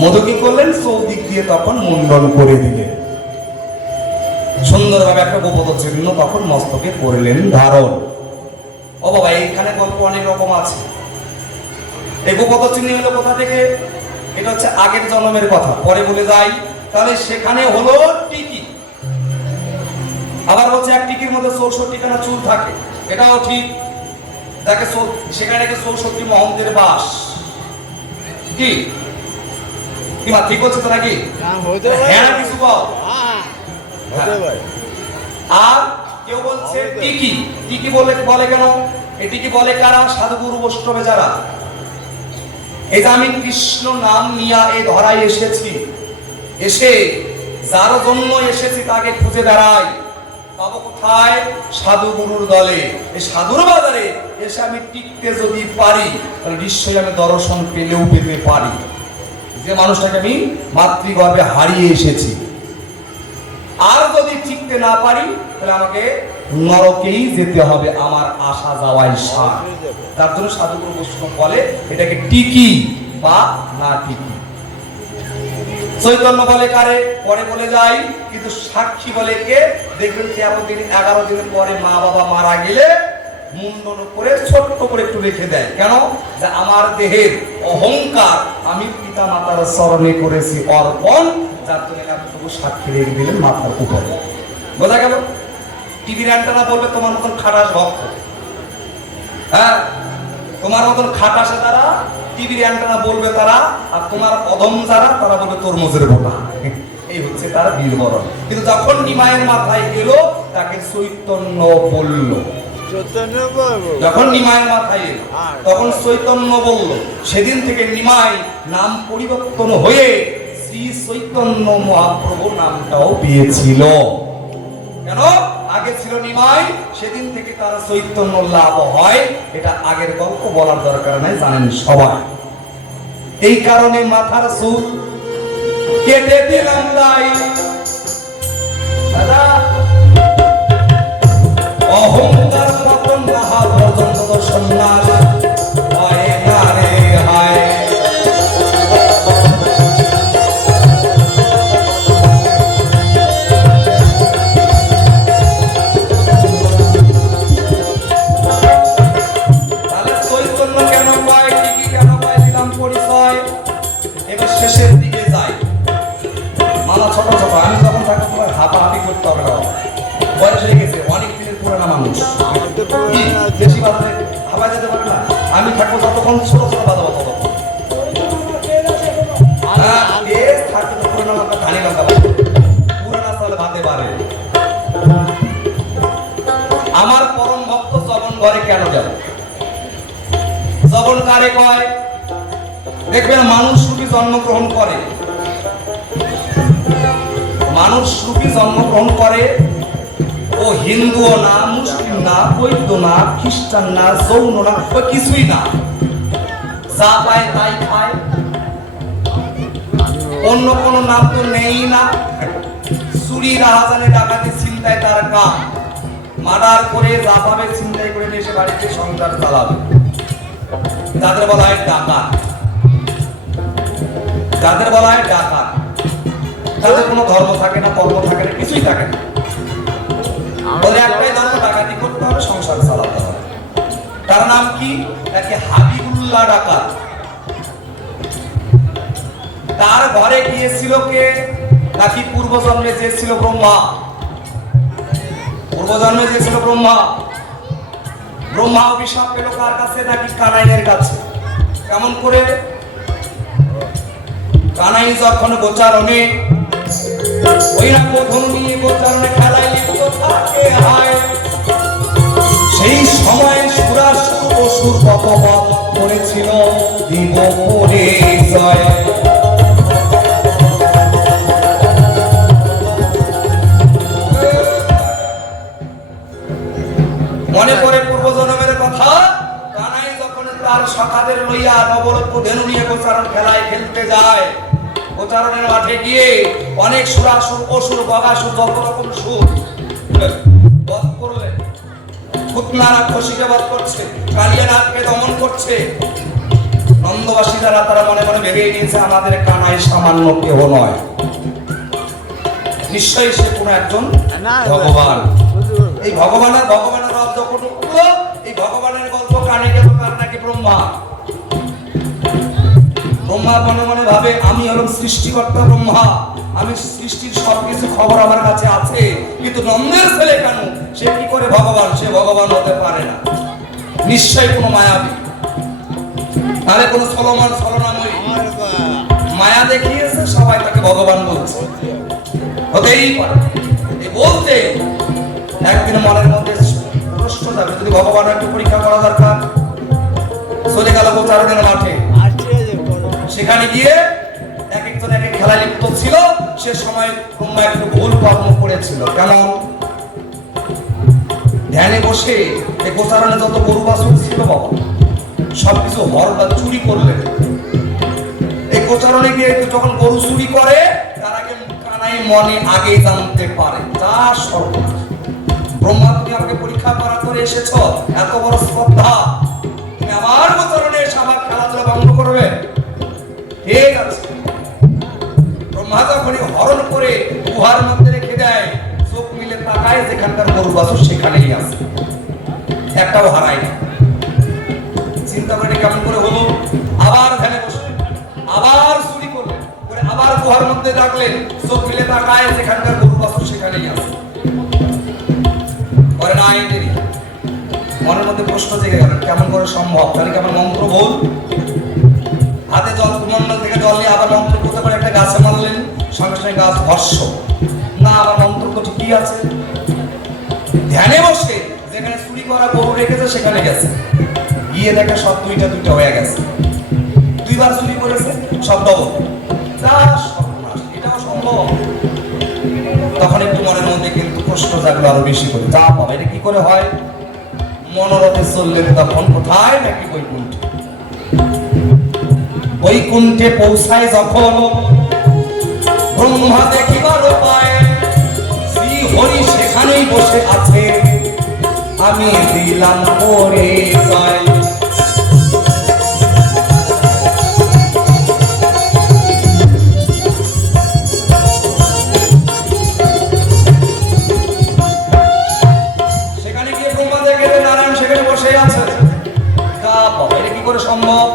মধু কি করলেন? চৌদিক দিয়ে তখন মুন্ডন করে দিলেন, সুন্দরভাবে একটা গোপদ চিহ্ন তখন মস্তকে করলেন ধারণ। ও বাবা, এইখানে গল্প অনেক রকম আছে। এই গোপদ চিহ্ন হলো কোথা থেকে? এটা হচ্ছে আগের জন্মের কথা, পরে বলে যাই। তাহলে সেখানে হলো টিকি। আবার বলছে এক টিকির মধ্যে 64 খানা চুল থাকে, এটাও ঠিক। দেখে সেখানে 64 মহন্তের বাস। কি কিবা ঠিক বলছে তো নাকি? হ্যাঁ কিছু বল। আর কেউ বলছে টিকি। টিকি বলে কেন? এটিকি বলে কারা? সাধুগুরু বৈষ্ণবে যারা। এই যে আমি কৃষ্ণ নাম নিয়ে এই ধরায় এসেছি, এসে যার জন্য এসেছি তাকে খুঁজে বেড়াই, পাবো কোথায়? সাধুগুরুর দলে। এই সাধুর বাজারে এসে আমি টিকতে যদি পারি, তাহলে নিশ্চয়ই আমি দর্শন পেলেও পেতে পারি। যে মানুষটাকে আমি মাতৃগর্ভে হারিয়ে এসেছি, আর যদি টিকতে না পারি তাহলে আমাকে নরকেই যেতে হবে, আমার আসা যাওয়াই সার। তার জন্য সাধুগুরু বৈষ্ণব বলে এটাকে টিকি বা না টিকি। চৈতন্য বলে কারে? পরে বলে যাই। কিন্তু সাক্ষী বলে কে? দেখবেন 13 দিন 11 দিন পরে মা বাবা মারা গেলে মুন্ডন করে ছোট্ট করে একটু রেখে দেয়। কেন? যে আমার দেহের অহংকার আমি পিতা মাতার চরণে করেছি অর্পণ, যার জন্য এতটুকু সাক্ষী রেখে দিলেন মাথার উপরে। বোঝা গেল? টিভির অ্যান্টেনা বলবে তোমার মতন খাটাস ভক্ত, হ্যাঁ তোমার মতন খাটাসে তারা, টিভির অ্যান্টেনা বলবে তারা, আর তোমার অধম যারা তারা বলবে তরমুজের বোটা। এই হচ্ছে তার বীরবরণ। কিন্তু যখন নিমাইয়ের মাথায় গেল তাকে চৈতন্য বলল। যখন নিমাইয়ের মাথায় এলো তখন চৈতন্য বলল। সেদিন থেকে নিমাই নাম পরিবর্তন হয়ে শ্রী চৈতন্য মহাপ্রভু নামটাও পেয়েছিল। কেন? আগে ছিল নিমাই, সেদিন থেকে তার চৈতন্য লাভ হয়। এটা আগের গল্প বলার দরকার নাই, জানেন সবাই। এই কারণে মাথার চুল কেটে দিলাম তাই। দাদা অহংকার পতন মহা পর্যন্ত সন্ন্যাস হয় না রে হায়। শেষের দিকে যাই, মালা ছোট ছোট। আমি যখন থাকবো তোমার হাঁপাহাঁপি করতে হবে না, বয়স হয়ে গেছে, অনেক দিনের পুরানা মানুষ, বেশি বাজারে হাঁপায় যেতে পারে না। আমি থাকবো যতক্ষণ ছোট ছোট বাজাবো ততক্ষণ। আমার পরম ভক্ত জবন ঘরে কেন যাবে? জবন কারে কয়? দেখবেন মানুষ রূপী জন্মগ্রহণ করে, মানুষ রূপী জন্মগ্রহণ করে। ও হিন্দুও না, মুসলিম না, বৌদ্ধ না, খ্রিস্টান না, জৈন না, ও কিছুই না। যা পায় তাই খায়, অন্য কোনো নাম তো নেই না। চুরি, রাহাজানি, ডাকাতি, ছিনতাই তার কাম। মার্ডার করে যা পাবে ছিনতাই করে এসে বাড়িতে সংসার চালাবে। তাদের বলা হয় ডাকাত, যাদের বলা হয় ডাকাত। তাদের কোনো ধর্ম থাকে না, কর্ম থাকে না, কিছুই থাকে না। বলে একটাই ধর্ম, ডাকাতি করতে হবে, সংসার চালাতে হবে। তার নাম কি? একে হাবিবুল্লাহ ডাকাত। তার ঘরে গিয়েছিল কে? নাকি পূর্বজন্মে যে ছিল ব্রহ্মা। পূর্বজন্মে যে ছিল ব্রহ্মা। ব্রহ্মা অভিশাপ পেল কার কাছে? নাকি কানাইয়ের কাছে। কেমন করে? কানাই যখন গোচারণে ওই রকম নিয়ে গোচারণে খেলায় লিপ্ত থাকে হয়, সেই সময় সুরাসুর অসুর পথপথ করেছিল দিব পরিচয়। মনে করে পূর্বজন্মের কথা। কানাই যখন তার সখাদের লইয়া নবরত্ন ধেনু নিয়ে গোচারণ খেলায় খেলতে যায়, গোচারণের মাঠে গিয়ে অনেক সুরাসুর, অসুর, বগাসুর, যত রকম সুর বধ করলেন। খুতনা রাক্ষসীকে বধ করছে, কালিয়া নাগকে দমন করছে, ছন্দবাসী যারা তারা মনে মনে ভেবে নিয়েছে আমাদের কানাই সামান্য কেহ নয়, নিশ্চয়ই সে কোনো একজন ভগবান। এই ভগবানের রব যখন উঠলো, এই ভগবানের গল্প কানে গেল তার নাকি ব্রহ্মা। ব্রহ্মা মনে মনে ভাবে আমি হলাম সৃষ্টিকর্তা ব্রহ্মা, আমি সৃষ্টির সবকিছু খবর আমার কাছে আছে, কিন্তু নন্দের ছেলে কেন সে কি করে ভগবান? সে ভগবান হতে পারে না, নিশ্চয়ই কোনো মায়াবী, তাহলে কোনো ছলনাময়ী মায়া দেখিয়েছে, সবাই তাকে ভগবান বলছে, হতেই পারে। এই বলতে একদিন মনের মধ্যে প্রশ্ন যাবে, যদি ভগবান একটু পরীক্ষা করা দরকার, চলে গেল গোচারণের মাঠে। সেখানে গিয়ে এক একজন এক এক খেলায় লিপ্ত ছিল। সে সময় ব্রহ্মা একটু ভুল কর্ম করেছিল। কেমন? ধ্যানে বসে এই গোচারণে যত গরু বাছুর ছিল বাবা, সবকিছু হরবা চুরি করলেন। এই গোচারণে গিয়ে যখন গরু চুরি করে, তার আগে কানাই মনে আগে জানতে পারে তা সর্বনাশ। ব্রহ্মা, তুমি আমাকে পরীক্ষা করা করে এসেছ, এত বড় শ্রদ্ধা, তুমি আমার গোচারণে এসে আমার খেলাধুলা ভঙ্গ করবে? ঠিক আছে। ব্রহ্মা যখনই হরণ করে গুহার মধ্যে রেখে দেয়, চোখ মিলে তাকায়, যেখানকার গরু বাছুর সেখানেই আছে, একটাও হারায় না। চিন্তা করে কেমন করে হলো? আবার ধ্যানে বসলেন, আবার চুরি করলেন, আবার গুহার মধ্যে রাখলেন, চোখ মিলে তাকায়, যেখানকার গরু বাছুর সেখানেই আছে। করে নাই দেরি, মনের মধ্যে প্রশ্ন জেগে গেল, কেমন করে সম্ভব? তাহলে কেমন মন্ত্র বল, হাতে জল, কুমন্ডল থেকে জল নিয়ে আবার মন্ত্র করতে পারে, একটা গাছে মারলেন, সঙ্গে সঙ্গে গাছ ভস্ম। না, আবার মন্ত্র তো ঠিকই আছে। ধ্যানে বসে যেখানে চুরি করা গরু রেখেছে সেখানে গেছে, গিয়ে দেখে সব দুইটা হয়ে গেছে। দুইবার চুরি করেছে, সব ডবল। এটাও সম্ভব? তখন একটু মনের মধ্যে কিন্তু প্রশ্ন জাগলো আরো বেশি করে, যা পাবে এটা কি করে হয়? মনোরথে চললেন তখন কোথায়? নাকি বৈকুণ্ঠে। বৈকুণ্ঠে পৌঁছায় যখন, ব্রহ্মা দেখিবার পায় শ্রী হরি সেখানেই বসে আছে, আমি দিলাম করে যাই। সেখানে গিয়ে ব্রহ্মা দেখে নারায়ণ সেখানে বসে আছে। এটা কি করে সম্ভব?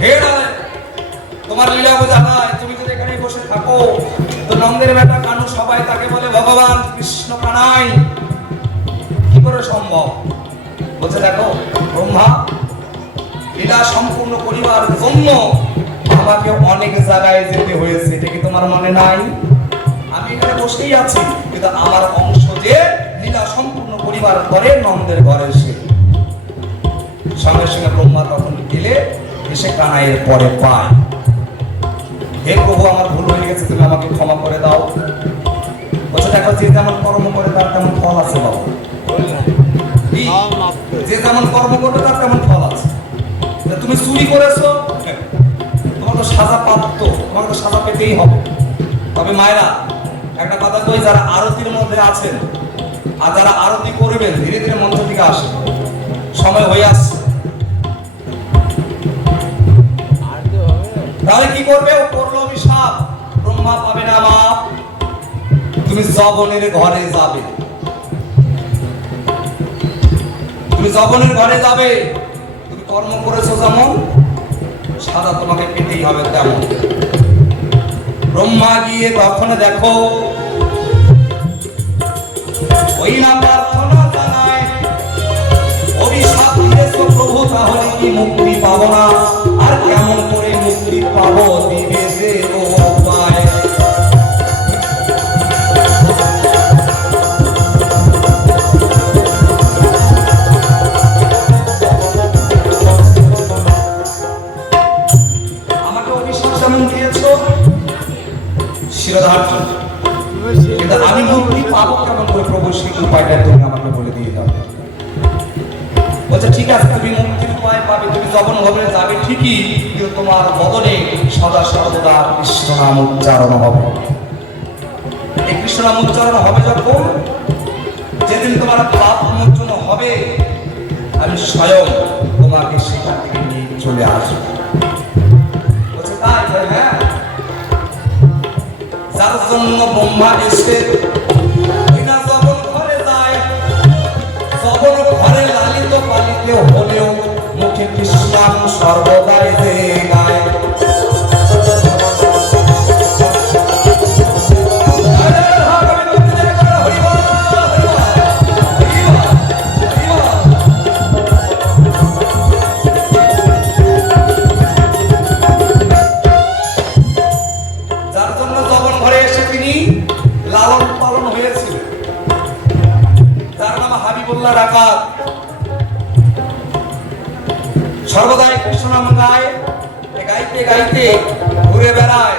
হে নারায়ণ, তোমার লীলা বোঝা নাই, তুমি যদি এখানে বসে থাকো তো নন্দের বেটা কানু সবাই তাকে বলে ভগবান কৃষ্ণ কানাই, কি করে সম্ভব? বলছে দেখো ব্রহ্মা, এটা সম্পূর্ণ পরিবার জন্য আমাকে অনেক জায়গায় যেতে হয়েছে, এটা কি তোমার মনে নাই? আমি এখানে বসেই আছি, কিন্তু আমার অংশ যে লীলা সম্পূর্ণ পরিবার করে নন্দের ঘরে এসে। সঙ্গে সঙ্গে ব্রহ্মা তখন গেলে এসে কানাইয়ের পরে পায়, হে প্রভু আমার ভুল হয়ে গেছে, তুমি আমাকে ক্ষমা করে দাও। বলছে দেখো, যে যেমন কর্ম করে তার তেমন ফল আছে বাবা, যে যেমন কর্ম করবে তার তেমন ফল আছে। তুমি চুরি করেছো, তোমার তো সাজা প্রাপ্ত, তোমার তো সাজা পেতেই হবে। তবে মায়েরা একটা কথা কই, যারা আরতির মধ্যে আছেন আর যারা আরতি করবেন, ধীরে ধীরে মঞ্চ থেকে আসে, সময় হয়ে আসছে। তাহলে কি করবে? ও করলো অভিশাপ, ব্রহ্মা পাবে না মাপ, তুমি যবনের ঘরে যাবে, তুমি যবনের ঘরে যাবে, তুমি কর্ম করেছো যেমন সাদা তোমাকে পেতেই হবে তেমন। ব্রহ্মা গিয়ে তখন দেখো ওই না প্রার্থনা জানায়, অভিশাপ দিয়েছো প্রভু, তাহলে কি মুক্তি পাবো না? আর কেমন করে মুক্তি পাবো? দিবে যে উপায়। আমাকে অভিশাপ যেমন দিয়েছো শিরোধার্য, কিন্তু আমি মুক্তি পাবো কেমন করে প্রভু? সেই উপায়টা তুমি আমাকে বলে দিয়ে দাও। বলছে ঠিক আছে, তুমি মুক্তির উপায় পাবে, তুমি যবন ভবনে যাবে ঠিকই, কিন্তু তোমার বদনে সদা সর্বদা কৃষ্ণ নাম উচ্চারণ হবে। এই কৃষ্ণ নাম উচ্চারণ হবে যখন, যেদিন তোমার পাপ মোচন হবে, আমি স্বয়ং তোমাকে সেখান থেকে নিয়ে চলে আসবো। বলছে তাই? হ্যাঁ। যার জন্য ব্রহ্মা এসে কিনা যখন ঘরে যায়, যখন ঘরে লালিত পালিত হলেও মুখে কৃষ্ণাম সর্বদাই যে গায়। যার জন্য যখন ঘরে এসে তিনি লালন পালন হয়েছিল, যার নাম হাবিবুল্লাহ রাকাত, সর্বদাই কৃষ্ণ নাম গায়, গাইতে গাইতে ঘুরে বেড়ায়।